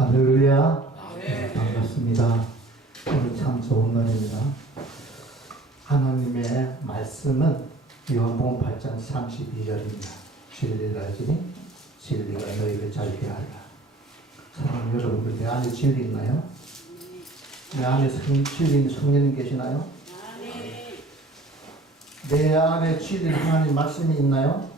할렐루야. 반갑습니다. 오늘 참 좋은 날입니다. 하나님의 말씀은 요한복음 8장 32절입니다. 진리를 알지니 진리가 너희를 자유케 하리라. 사랑하는 여러분들, 내 안에 진리 있나요? 내 안에 진리 있는 성령님 계시나요? 내 안에 진리 하나님 말씀이 있나요?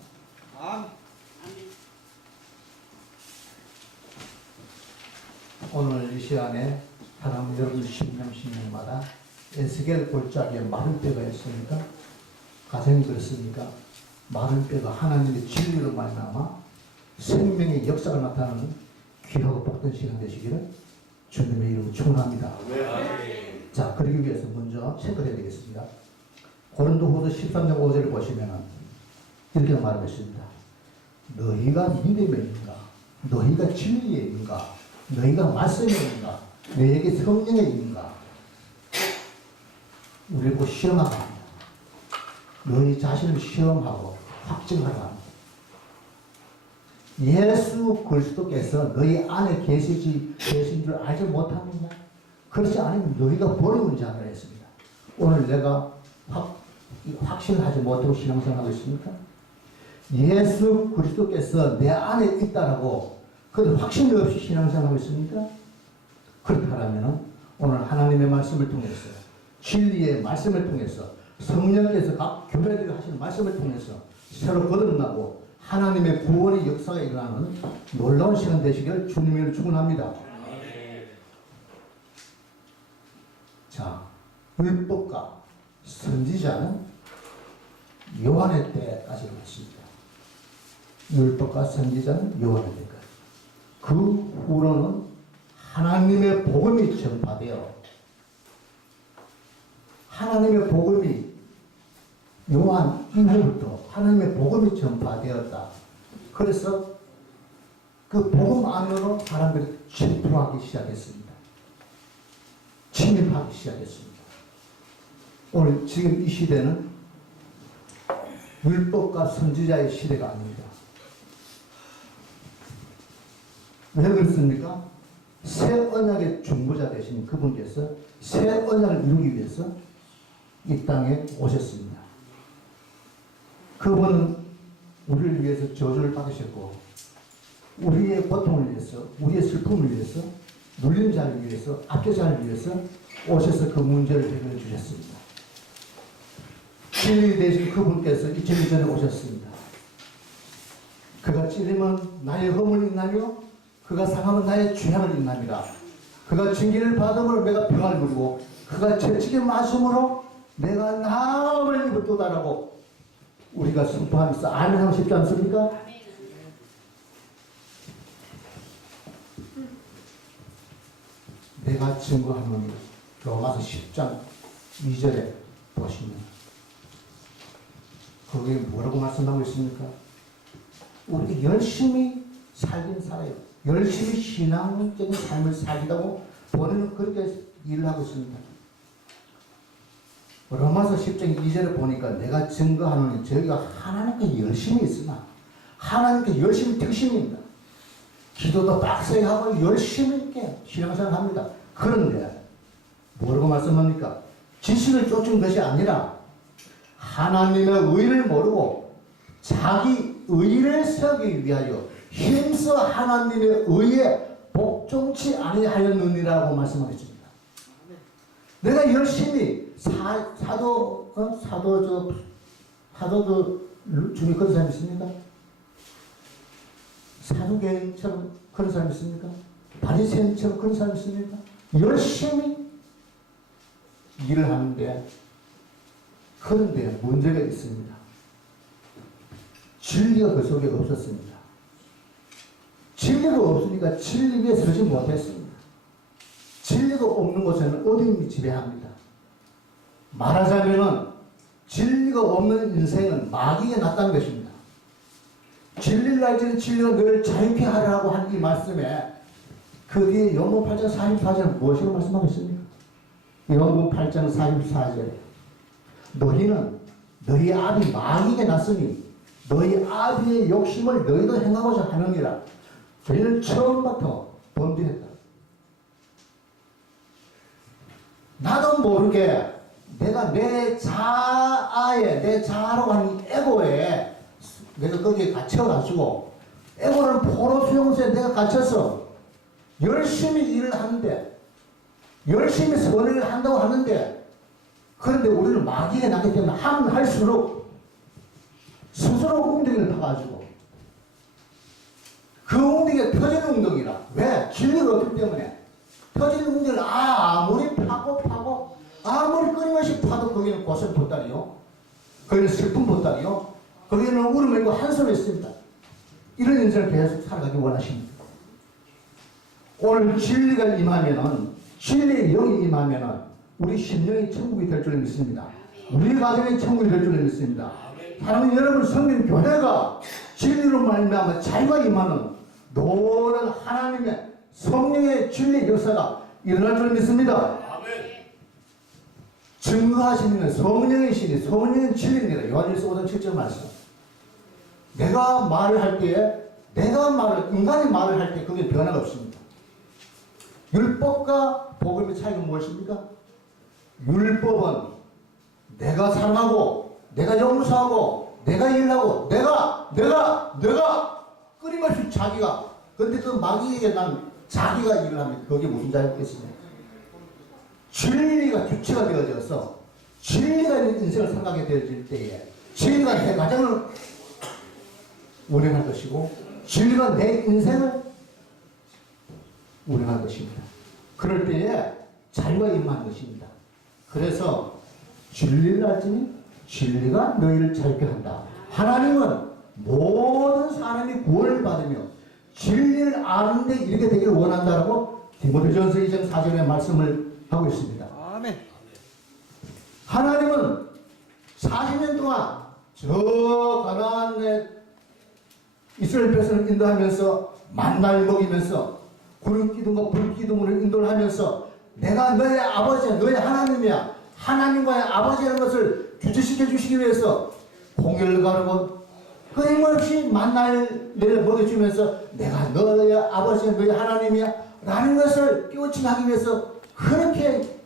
오늘 이 시간에 사람 여러분 신명마다 에스겔 골짜기에 마른 뼈가 있습니까? 가정이 그렇습니까? 마른 뼈가 하나님의 진리로 말미암아 생명의 역사가 나타나는 귀하고 복된 시간 되시기를 주님의 이름으로 축원합니다. 자, 그러기 위해서 먼저 체크해야 되겠습니다. 고린도후서 13장 5절을 보시면 이렇게 말하고 있습니다. 너희가 믿음에 있는가? 너희가 진리에 있는가? 너희가 말씀에 있는가? 너희에게 성령에 있는가? 우리를 꼭 시험하고 합니다. 너희 자신을 시험하고 확증하라 합니다. 예수 그리스도께서 너희 안에 계신 줄 알지 못하느냐? 그렇지 않으면 너희가 버리는 자라 했습니다. 오늘 내가 확신하지 못하고 신앙생활하고 있습니까? 예수 그리스도께서 내 안에 있다라고 그런 확신이 없이 신앙생활하고 있습니까? 그렇다면 오늘 하나님의 말씀을 통해서 진리의 말씀을 통해서 성령께서 각 교회들이 하시는 말씀을 통해서 새로 거듭나고 하나님의 구원의 역사가 일어나는 놀라운 시간 되시길 주님을 축원합니다. 자, 율법과 선지자는 요한의 때까지 있습니다. 율법과 선지자는 요한의 때까지. 그 후로는 하나님의 복음이 전파되어 하나님의 복음이 요한 이후부터 하나님의 복음이 전파되었다. 그래서 그 복음 안으로 사람들이 침투하기 시작했습니다. 침입하기 시작했습니다. 오늘 지금 이 시대는 율법과 선지자의 시대가 아닙니다. 왜 그렇습니까? 새 언약의 중보자 되신 그분께서 새 언약을 이루기 위해서 이 땅에 오셨습니다. 그분은 우리를 위해서 저주를 받으셨고 우리의 고통을 위해서, 우리의 슬픔을 위해서, 눌린 자를 위해서, 압제자를 위해서 오셔서 그 문제를 해결해 주셨습니다. 진리 되신 그분께서 2000년 전에 오셨습니다. 그가 찔리면 나의 허물이 있나며 그가 상하면 나의 죄악을 인합니다. 그가 징계를 받음으로 내가 평안을 누리고 그가 채찍에 맞음으로 내가 나음을 입었도다라고 우리가 선포하면서 아멘 하고 싶지 않습니까? 내가 증거하노니 로마서 10장 2절에 보시면 거기에 뭐라고 말씀하고 있습니까? 우리가 열심히 살긴 살아요. 열심히 신앙적인 삶을 살리다고 본인은 그렇게 일을 하고 있습니다. 로마서 10장 2절에 보니까 내가 증거하노니 저희가 하나님께 열심히 있으나 하나님께 열심히 특심입니다. 기도도 빡세게 하고 열심히 있게 신앙생활을 합니다. 그런데 뭐라고 말씀합니까? 지식을 쫓은 것이 아니라 하나님의 의를 모르고 자기 의를 세우기 위하여 힘써 하나님의 의에 복종치 아니하였느니라고 말씀하셨습니다. 내가 열심히 사도 중에 그런 사람이 있습니까? 사도계처럼 그런 사람이 있습니까? 바리새인처럼 그런 사람이 있습니까? 열심히 일을 하는데 그런데 문제가 있습니다. 진리가 그 속에 없었습니다. 진리가 없으니까 진리 위에 서지 못했습니다. 진리가 없는 곳에는 어둠이 지배합니다. 말하자면은 진리가 없는 인생은 마귀가 낫다는 것입니다. 진리를 알지는 진리가 너를 자유케 하라고 한 이 말씀에 그 뒤에 요한복음 8장 44절은 무엇이라고 말씀하고 있습니까? 요한복음 8장 44절에 너희는 너희 아비 마귀가 났으니 너희 아비의 욕심을 너희도 행하고자 하느니라. 저희는 처음부터 범죄했다. 나도 모르게 내가 내 자아에, 내 자아로 하는 에고에 내가 거기에 갇혀가지고 에고는 포로 수용소에 내가 갇혀서 열심히 일을 하는데, 열심히 선을 한다고 하는데, 그런데 우리는 마귀에 나기 때문에 하면 할수록 스스로 웅덩이를 파가지고 그 웅덩이가 터지는 웅덩이라. 왜? 진리가 없기 때문에. 터지는 웅덩이를 아무리 파고 아무리 끊임없이 파도 거기는 고생 보따리요, 거기는 슬픔 보따리요, 거기는 울음 말고 한숨이 있습니다. 이런 인생을 계속 살아가기 원하십니다. 오늘 진리가 임하면은, 진리의 영이 임하면은 우리 심령이 천국이 될 줄 믿습니다. 우리 가정이 천국이 될 줄 믿습니다. 사랑하는 여러분, 성경 교회가 진리로 말미암아 자유가 임하는 노란 하나님의 성령의 진리 역사가 일어날 줄 믿습니다. 증거하시는 성령의 신이, 성령의 진리입니다. 요한일서 5장 7절 말씀. 내가 말을 할 때에, 인간이 말을 할 때 그게 변화가 없습니다. 율법과 복음의 차이가 무엇입니까? 율법은 내가 사랑하고, 내가 용서하고, 내가 일하고, 내가 끊임없이 자기가. 근데 그 마귀에게 난 자기가 일을 하면 그게 무슨 자유겠습니까? 진리가 주체가 되어져서 진리가 있는 인생을 생각하게 되어질 때에 진리가 내 가정을 운행할 것이고 진리가 내 인생을 운행할 것입니다. 그럴 때에 자유가 임한 것입니다. 그래서 진리를 알지니 진리가 너희를 자유케 한다. 하나님은 모든 사람이 구원을 받으며 진리를 아는데 이렇게 되기를 원한다라고 디모데전서 2장 4절의 말씀을 하고 있습니다. 아멘. 하나님은 40년 동안 저 가나안의 이스라엘 백성을 인도하면서 만나를 먹이면서 구름 기둥과 불 기둥으로 인도를 하면서 내가 너의 아버지야, 너의 하나님이야, 하나님과의 아버지라는 것을 주체시켜 주시기 위해서 홍해를 가르고 끊임없이 만나를 내려 먹여주면서 내가 너의 아버지야, 너의 하나님이야 라는 것을 깨우침하기 위해서 그렇게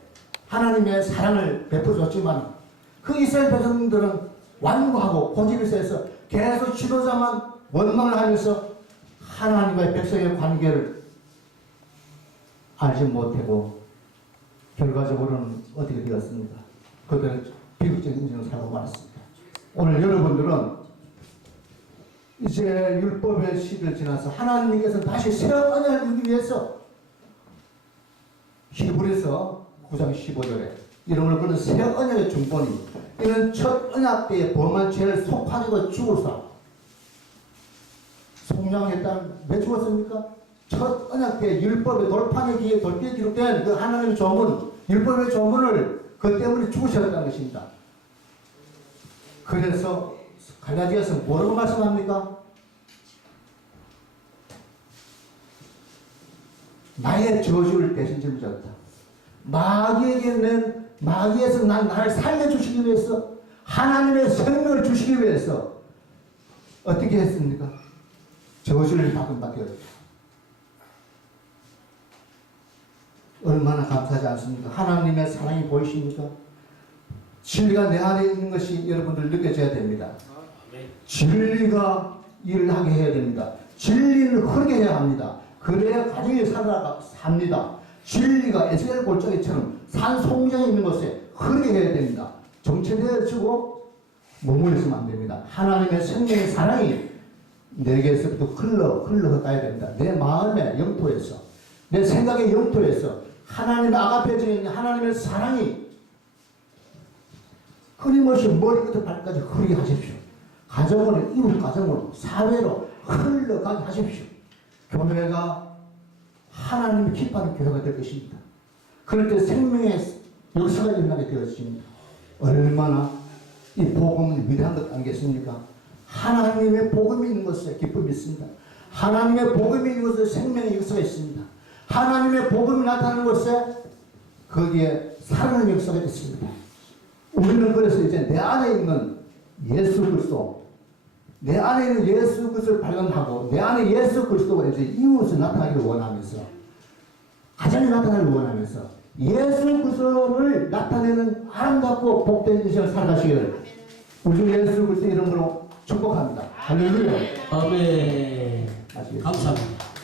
하나님의 사랑을 베풀어줬지만 그 이스라엘 백성들은 완고하고 고집이 세서 계속 지도자만 원망을 하면서 하나님과의 백성의 관계를 알지 못하고 결과적으로는 어떻게 되었습니까? 그들은 비극적인 인생을 살고 말았습니다. 오늘 여러분들은 이제 율법의 시대를 지나서 하나님께서 다시 새 언약을 주기 위해서 히브리서 9장 15절에 이런 걸 부르는 새 언약의 중본이 이는 첫 언약 때에 범한 죄를 속하고 죽으사 속량했다는 왜 죽었습니까? 첫 언약 때 율법의 돌판의 기에 돌기에 기록된 그 하나님의 조문, 율법의 조문을 그 때문에 죽으셨다는 것입니다. 그래서 갈라디아서 뭐라고 말씀합니까? 나의 저주를 대신 짊어졌다. 마귀에게는 마귀에서 나를 살려주시기 위해서 하나님의 생명을 주시기 위해서 어떻게 했습니까? 저주를 받은 밖에 없다. 얼마나 감사하지 않습니까? 하나님의 사랑이 보이십니까? 진리가 내 안에 있는 것이 여러분들 느껴져야 됩니다. 진리가 일을 하게 해야 됩니다. 진리를 흐르게 해야 합니다. 그래야 가정이 삽니다. 진리가 에스겔 골짜기처럼 산 송장에 있는 것에 흐르게 해야 됩니다. 정체되어지고 머물러 있으면 안 됩니다. 하나님의 생명의 사랑이 내게서부터 흘러 가야 됩니다. 내 마음의 영토에서, 내 생각의 영토에서 하나님의 아가페에 있는 하나님의 사랑이 끊임없이 머리부터 발까지 흐르게 하십시오. 가정으로, 이웃 가정으로, 사회로 흘러가게 하십시오. 교회가 하나님을 기뻐하는 교회가 될 것입니다. 그럴 때 생명의 역사가 일어나게 되었습니다. 얼마나 이 복음은 위대한 것 아니겠습니까? 하나님의 복음이 있는 것에 기쁨이 있습니다. 하나님의 복음이 있는 것에 생명의 역사가 있습니다. 하나님의 복음이 나타나는 곳에 거기에 살아나는 역사가 있습니다. 우리는 그래서 이제 내 안에 있는 예수 그리스도, 내 안에 있는 예수 그리스도를 발견하고 내 안에 예수 그리스도가 이제 이웃을 나타나기를 원하면서, 가정이 나타나기를 원하면서 예수 그리스도를 나타내는 아름답고 복된 인생을 살아가시기를 우리 주 예수 그리스도 이름으로 축복합니다. 할렐루야. 아멘. 아시겠습니까? 감사합니다.